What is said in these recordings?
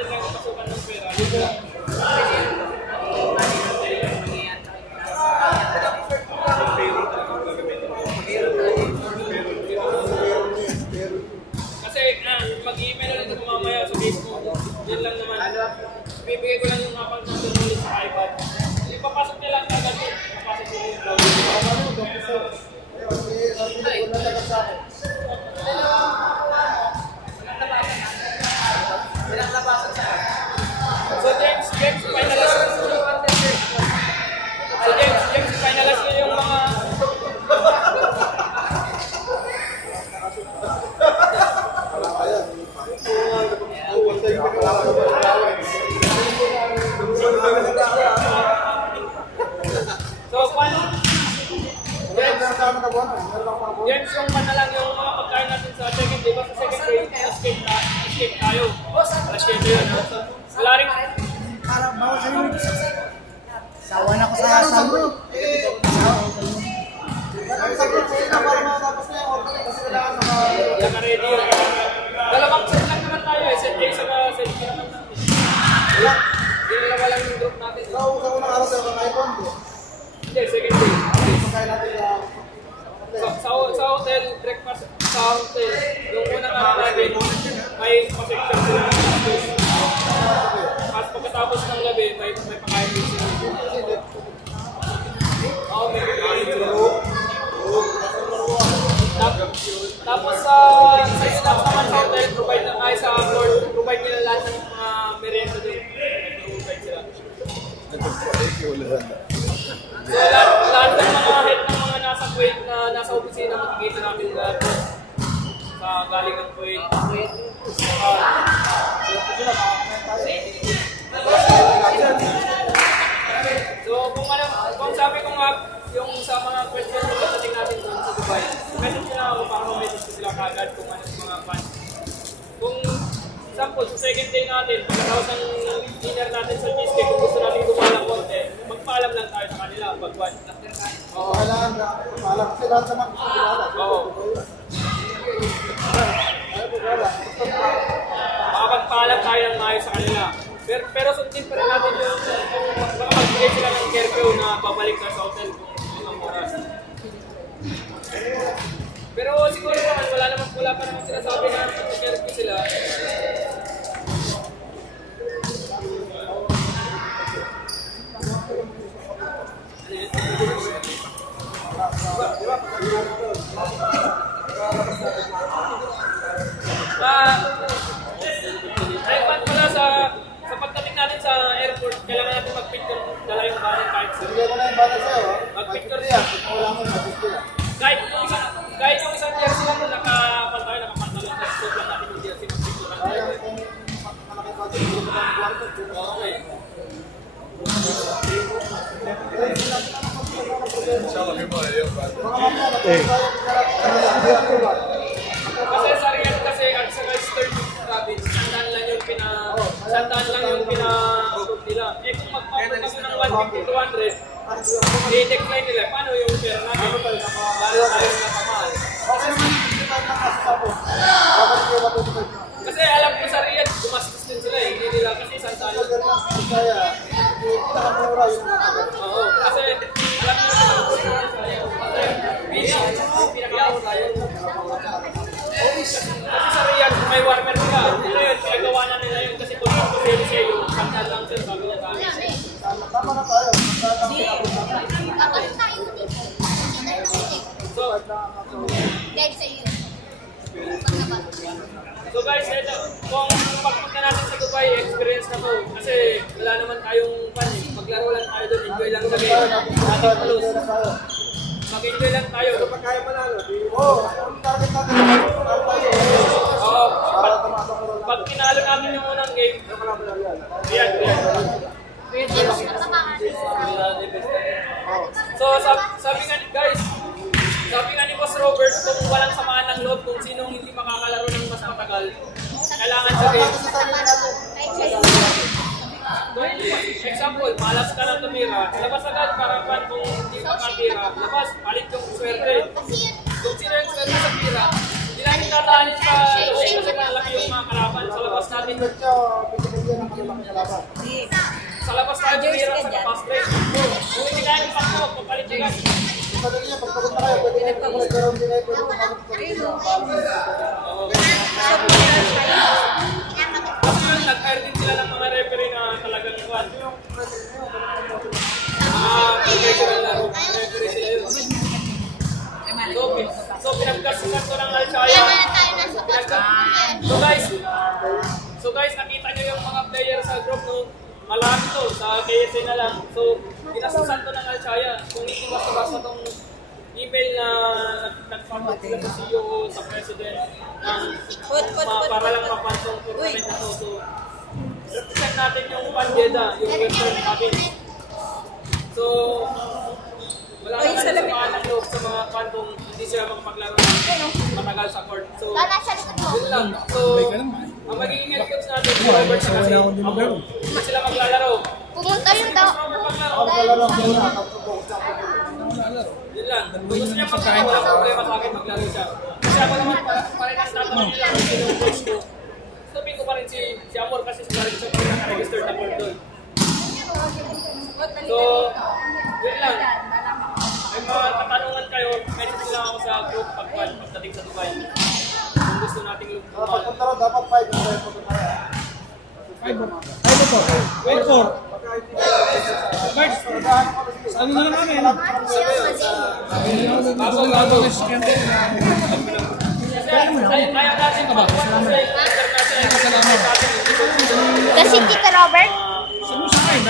natin lang pasukan ng pera. Yun lang. Kasi mag-email ulit ako mamaya sa Facebook. Yan lang naman. Bibigay ko lang yung account number ulit sa iPad. Ipapasok nila lang agad yun. Ipapasok nila yung vlog. So James, finalize nyo yung mga James, yung pa na lang yung mga pagkain natin sa second, di ba? Sa second grade, escape tayo. Alas 7 yun, ha? Wala rin. Sawa na ko sa sabro. Naka-ready yun. Dalawang set lang naman tayo eh. Set A saka set B naman natin. Hindi nalawa lang yung group natin. Sa unang araw tayo kakaipon ko. Hindi, second day. Pagkain natin Sa hotel, breakfast sa hotel, yung unang araw natin, may pa-section sila. At pagkatapos ng gabi, may pakain din sila. Oo, may pakain sila. Tapos sa staff naman sa hotel, provide na tayo sa floor, provide nila lahat ng mga merienda doon. Provide sila. So lahat ng mga head ng mga nasa Kuwait na nasa opisina, makikita namin lahat sa galing ng Kuwait. So kung sabi ko nga, yung sa mga question na pagdating natin doon sa Dubai, message nyo na ako para ma-message ko sila kagad kung ano yung mga fans. Kung example, sa second day natin, pagkatapos ng dinner natin sa cheesecake, kung gusto natin gumalang konti, magpaalam lang tayo sa kanila pag-1. Oo, kailangan na. Paalam kasi lahat naman gusto kilala. Oo. Makapagpaalam tayo ng maayos sa kanila. Pero sundin pa rin natin yung baka magbigay sila ng curfew na babalik na sa hotel kung ilang oras. Pero siguro naman, wala pa naman sinasabi na mag-curfew sila. Record pala sa pagdating natin sa airport, kailangan natin mag-picture, dala yung banner kahit sir. Bigyan ko na yung bata sa'yo. Mag-picture yan. Wala mo mag-picture yan. Kahit yung isang jersey lang kung nakapantalon, tapos stop lang natin yung jersey, mag-picture lang tayo. Malaki pa din yung kwarto. Okay. Kasi sa Riyadh kasi at sa Eastern Province, sandaan lang yung pina-approve nila. Eh kung magpapunta mo ng 150 to 100, i-decline nila. Paano yung pera natin? Lalo tayo na kamahal. Kasi alam ko sa Riyadh, gumastos din sila eh. Hindi nila kasi sandaan lang. Oo, kasi alam nyo na pinaka-mura yun. Kasi sa Riyadh, may warmer ka. Ano yun, pinagawa na nila yun kasi kung yung sa'yo, sandal lang sir, sabi na tayo. Tama na tayo. So guys, ito, kung pagpunta natin sa Dubai, experience na to. Kasi wala naman tayong pan eh. Maglaro lang tayo doon, enjoy lang sa game. Natin palos. Mag-enjoy lang tayo. Kapag kaya manalo, oo, ang target natin tayo. Oo, pag kinalo namin yung unang game, Riyadh. So sabi nga guys, sabi nga ni Boss Robert, kung walang samaan ng loob, kung sinong hindi makakalaro ng mas matagal, kailangan sa game. Example, malas ka ng tumira, labas agad para pan kung hindi makatira, labas, palit yung swerte. Kung sino yung swerte sa tira, hindi namin tatahanin sa kasi malaki yung mga kalaban sa labas natin. makikalaban. Sa labas tayo, tumira sa fast race. Kung hindi kaya yung pato, papalit agad. Kung madali niya, pagpagod na kayo, pwede kayo magkaroon din kayo, pwede Kasi yun, nag-hire din sila ng mga referee na talagang iwan. Yung professional na referee sila yun. So pinagkasukan ko ng Alshaya. So guys, nakita nyo yung mga player sa group, no? Malaki to, sa KSA na lang. So, kinasusan to ng Alshaya. Kung hindi basta-basta tong email na nagpapag sila sa CEO, sa president, para lang mapantong tournament na to. So, represent natin yung Panjeda, yung Western Cabin. So, wala naman sa mga nagloob sa mga pantong hindi sila makapaglaro matagal sa court. So, yun lang. So, ang magiging head coach natin, si Robert sa kasi, hindi sila maglalaro. Pumunta yun daw. Yun lang. Kung gusto niya maglaro, wala problema sa akin maglaro siya. Kasi ako naman, parehas tatanong nila kung sino yung coach ko. Sabihin ko pa rin si Amor kasi siya pa rin naka-register na court doon. So, yun lang. May mga katanungan kayo, pwede sila ako sa group pagdating sa Dubai. Kung gusto nating lumawan. Pagpunta rin, dapat 5 na tayo pagpunta rin. 5 po. Wait for. Bert, saan na lang namin? Bago na scam. Kaya natin ka ba? Kasi Tito Robert? Saan mo sa akin?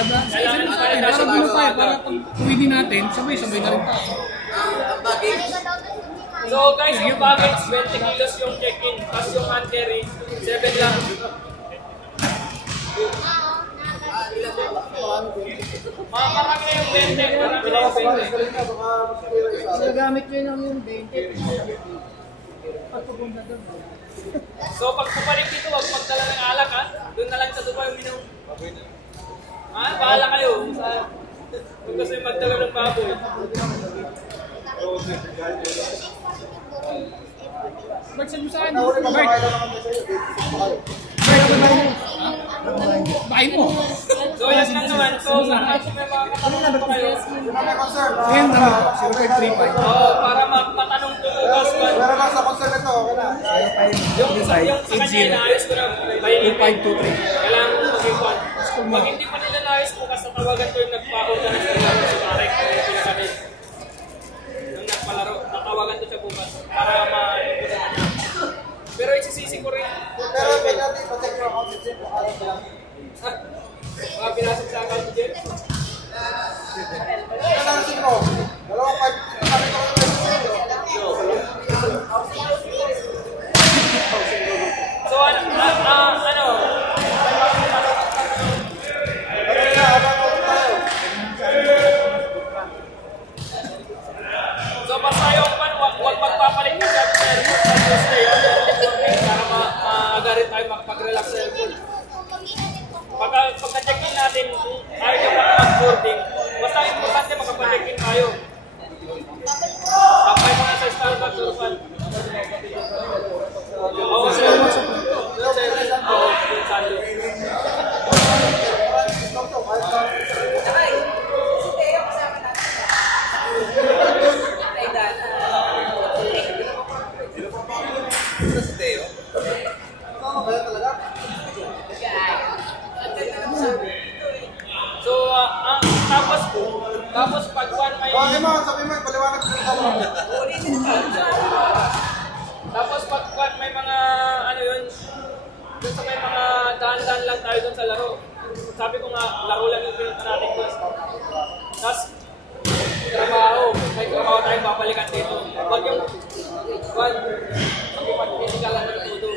Para mo tayo, para pag uwi natin, sabay-sabay na rin tayo. So guys, yung baggage, 20 kilos yung check-in, tapos yung hand carry, 7 lang. Marami na yung 20, marami na yung 20. Nagamit nyo lang yung 20. So pag pabalik dito, huwag magdala ng alak ha. Doon na lang sa Dubai uminom. Bahala kayo. Kung gusto yung magdala ng baboy. Bert, saan mo sa akin? Nahuli pa Bert, kaya naman kasi. bahay mo. So yan lang naman. So kung may mga katanungan pa kayo. Sino may concern? Ayan naman, 0535. Para matanong ko to Gasman. Pero lang sa concern ito, okay na. Yung sa kanya, inaayos ko na by email. Kailangan mo maging one. Pag hindi pa nila naayos, bukas natawagan ko yung nagpa-organize ko lang sa Marek. Yung nagpalaro, natawagan ko siya bukas para ma-impunan niya. Pero isisisi ko rin. Pero pwede natin pa-check yung account ni Jim kung alam nila. Mga pinasok sa account ni Jen. Ano lang si Bro? Dalawang 5. Sabi ko lang yung sa'yo. So ano? Okay na, abang ko tayo. So basta yung huwag magpapalit ka sa airport sa Tuesday o early morning para maagarin tayo makapag-relax sa airport. Pagka-check-in natin, ayaw nyo pa mag-boarding, basta importante makapag-check-in tayo. Kapay mo na sa Starbucks or fan. Oo, sir. Oo, Sando. So, tapos pag one may... Okay mo, sabi mo, paliwanag ko sa mga. Tapos pag one may mga, ano yun, dun sa may mga daan-daan lang tayo dun sa laro. Sabi ko nga, laro lang yung pinunta natin ko. Tapos, may trabaho tayong babalikan dito. Pag yung, pag physical lang ng tudo.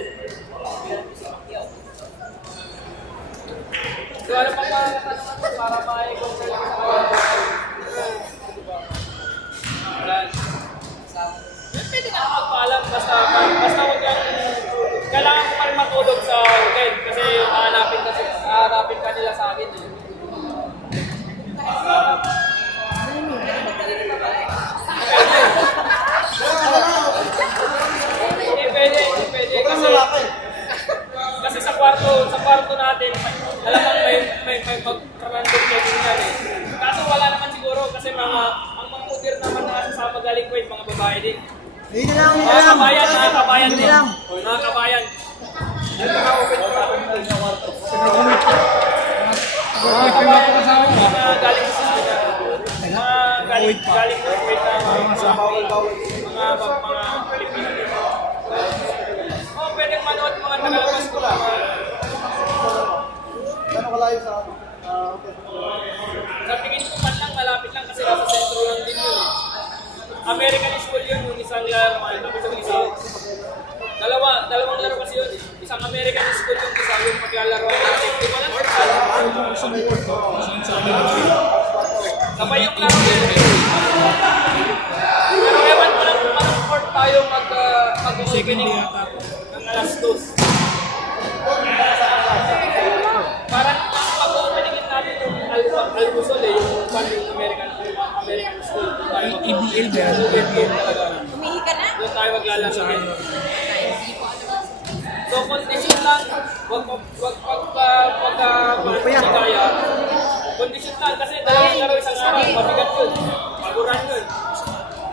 So ano pang mga katanungan para ma-concern lang sa kawan? Pwede ka na magpaalam, basta huwag lang, kailangan ko pa rin matulog sa hotel kasi hahanapin ka nila sa akin eh. Hindi pwede kasi sa kwarto natin alamang may pagkarandom na din yan eh. Kaso wala naman siguro kasi ang mga mutir naman na kasama galing Kuwait, mga babae din. Hindi na lang, Mga kabayan din. Hindi lang. Mga kabayan. Mga galing sa sila. Mga galing sa Kuwait na mga Pilipino din. Oh, pwedeng manood mga tagalabas ko lang. Ano kalayo sa Sa tingin ko man lang, malapit lang kasi nasa sentro lang din yun. American school yun, yung isang laro. Dalawang laro kasi yun. Isang American school yung isa yung maglalaro. Di ba lang? Sabay yung laro yun. Pero ewan ko lang kung anong court tayo mag-opening ng alas 2. Parang pag-openingin natin yung Al-Busol eh, yung American school. EBL ba? EBL talaga. Umihi ka na? Doon tayo maglalaro. So, condition lang, wag kaya. Condition lang, kasi dalawang laro isang araw, mabigat yun. Maguran yun.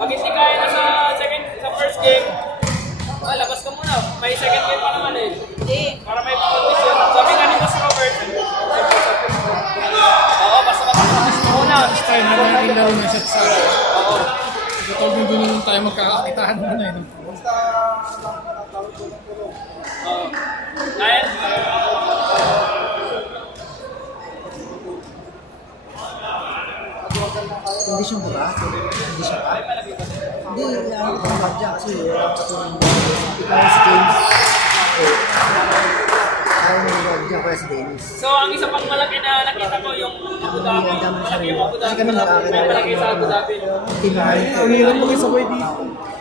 Pag hindi kaya na sa first game, labas ka muna. May second game pa naman eh. Para may condition. Sabi nga ni Boss Robert, oo, basta matapos mo muna. This time, natin laro na siya sa... Oo. Ito din tayo magkakakitaan muna eh. basta tawag ko ng tulong. Oo. Kaya? Condition ko ba? Condition ka? Hindi, ano ko ba dyan kasi ikaw si James. Ayaw mo yung dyan kaya si Dennis. So, ang isa pang malaki na nakita ko yung Abu Dhabi. Malaki yung Abu Dhabi. May malaki sa Abu Dhabi. Umiilan mo kayo sa boy dito.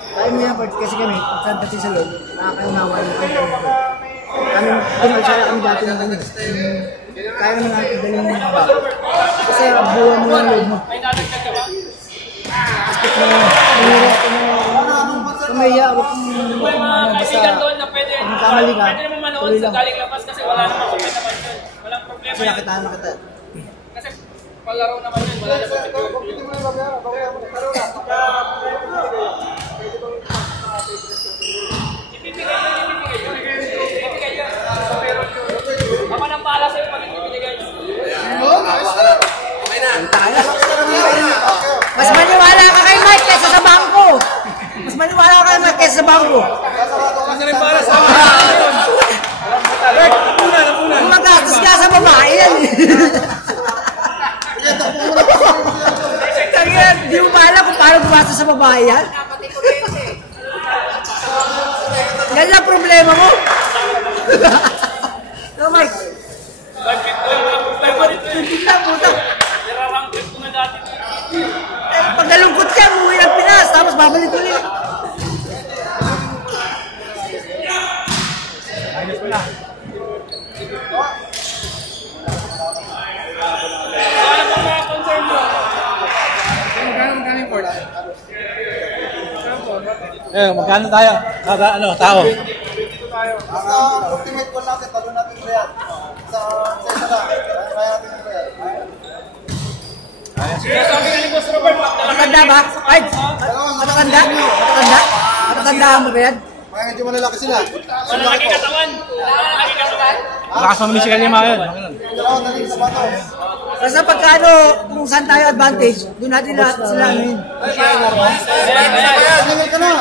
Kaya mo yan, kasi kami, saan pati sa loob, nakakaunawa yung content ko. Kami, magsaya kami dati ng ano. Kaya naman natin dalhin yung mga bago. Kasi buwan mo yung loob mo. May dadagdag ka ba? Aspect mo, kumaya, huwag May mga kaibigan doon na pwede naman manood sa galing labas kasi wala naman kami naman yun. Walang problema kasi yun. nakitaan na kita. Kasi palaro naman yun, wala naman security. Hindi mo na babayaran, babayaran mo na. Pero na, Ibibigay yun. Sa payroll yun. Ako nang bahala sa'yo pag ibibigay. Mas maniwala ka kay Mike kaysa sa bangko. Mas maniwala ka kay Mike kaysa sa bangko. Kasi rin para sa Kung magastos ka sa babae yan. Di mo ba alam kung paano gumastos sa babae yan? Yan lang problema mo. No, Mike? Budget ko lang, walang problema dito eh. Hindi na, puta. Nirarangkit ko na dati. Pag nalungkot ka, umuwi ng Pinas, tapos babalik ulit. So, ano pang mga concern mo? magkano yung court? Magkano tayo? Kada tao? basta ultimate goal natin, talo natin yung Real. Sa isa lang, kaya natin yung Real. Kaya sabi nga ni Boss Robert, Matatanda ba? Ay, matatanda? Matatanda? Matatandaan mo ba yan? Kaya medyo malalaki sila. malalaki katawan. Malalaki katawan. Lakas ng musical niya mga yun. Dalawang daling sa bato. Basta pagkano, kung saan tayo advantage, doon natin sila ano yun. Tingin ka na.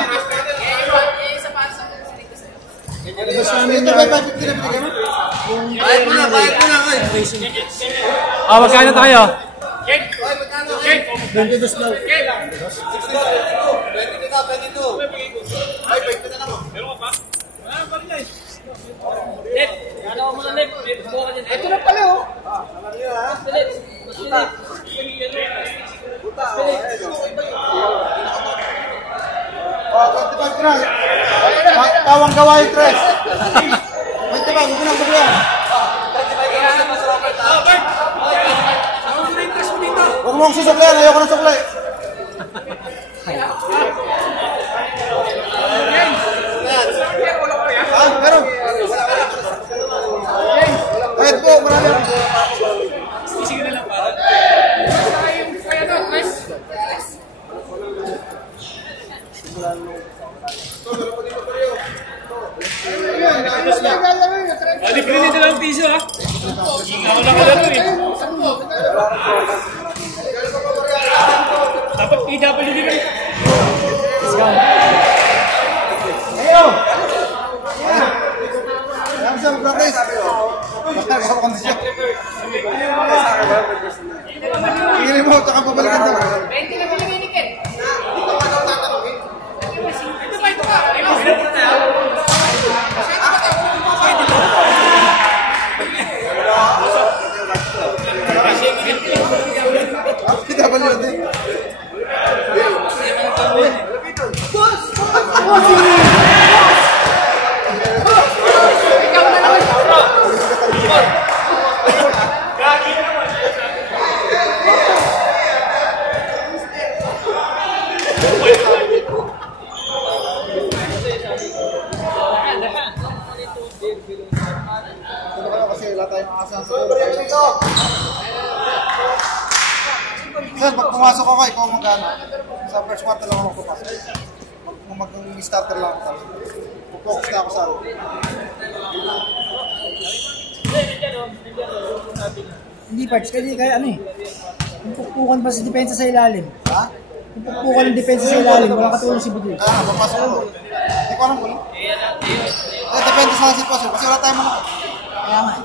Ito ba 550 na binigay mo? Bayad mo na. Magkano tayo? Kek! Kek! 22 daw. Meron ka pa? Wala pa rin guys. Lep! Ano mo na lep? Ito na pala oh! Lep! Oh, 25 na. Tawang gawain, Tres. 25, huwag mo nang bigyan. Huwag mo ang susuklayan, ayoko ng suklay. Meron. Kahit po, marami. walang piso ha. Ikaw lang ka lang eh. Dapat PWD ka. Let's go. Ayo! Alam sa practice. Basta ako kondisyon. Tingnan mo, tsaka pabalikan daw. 20 na binigay ni Ken. Kita balik natin. Kasi wala tayong asahan sa sir, pag pumasok ako, ikaw magkano? Sa first quarter lang ako papasok. Kung mag-starter lang ako. Focus na ako sa ano. Hindi parts, kaya ano eh. Kung pukpukan pa sa depensa sa ilalim. Ha? Kung pukpukan ng depensa sa ilalim, walang katulong si Budul. Papasok ako. Hindi ko alam ko lang. Depende sa sitwasyon, kasi wala tayong manok. Kaya nga eh.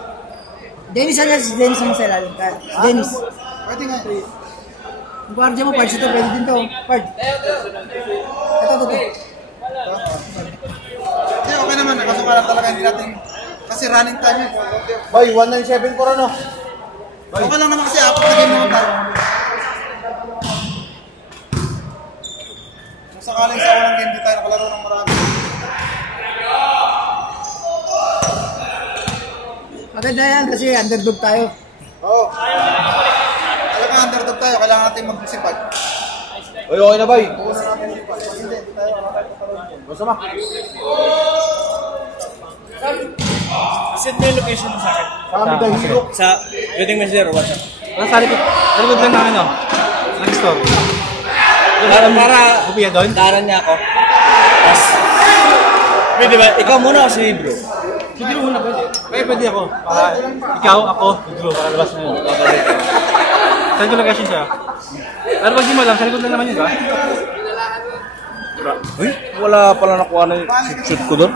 Dennis, ano si Dennis naman sa ilalim? Dennis. Pwede nga eh. Yung guardia mo, parts ito, pwede din to. Part. Ito. Hindi, okay naman. Nakasukalan talaga hindi natin. Kasi running time yun. Boy, 197 po ano? Okay lang naman kasi apat na game naman tayo. Kung sakaling sa unang game, di tayo nakalaro ng marami. Maganda yan kasi underdog tayo. Oo. Talaga underdog tayo, kailangan natin magsipag. Oy, okay na, boy. Bukunan natin yung sipag. Hindi tayo, wala tayo pagkaroon. Gusto mo? Send mo yung location mo sa akin. Kami tayo hero. Sa Wedding Messenger or WhatsApp. Sa likod lang ng ano? Ng store. Para upiya doon? Daran niya ako. Pwede ba? Ikaw muna o si bro? Sige muna, pwede. Pwede ako. Para ikaw, ako, bro, para labas na yun. Saan ko location siya? Pero pag di mo alam, sa likod lang naman yun, ba? Uy, wala pala nakuha na yung shoot ko doon.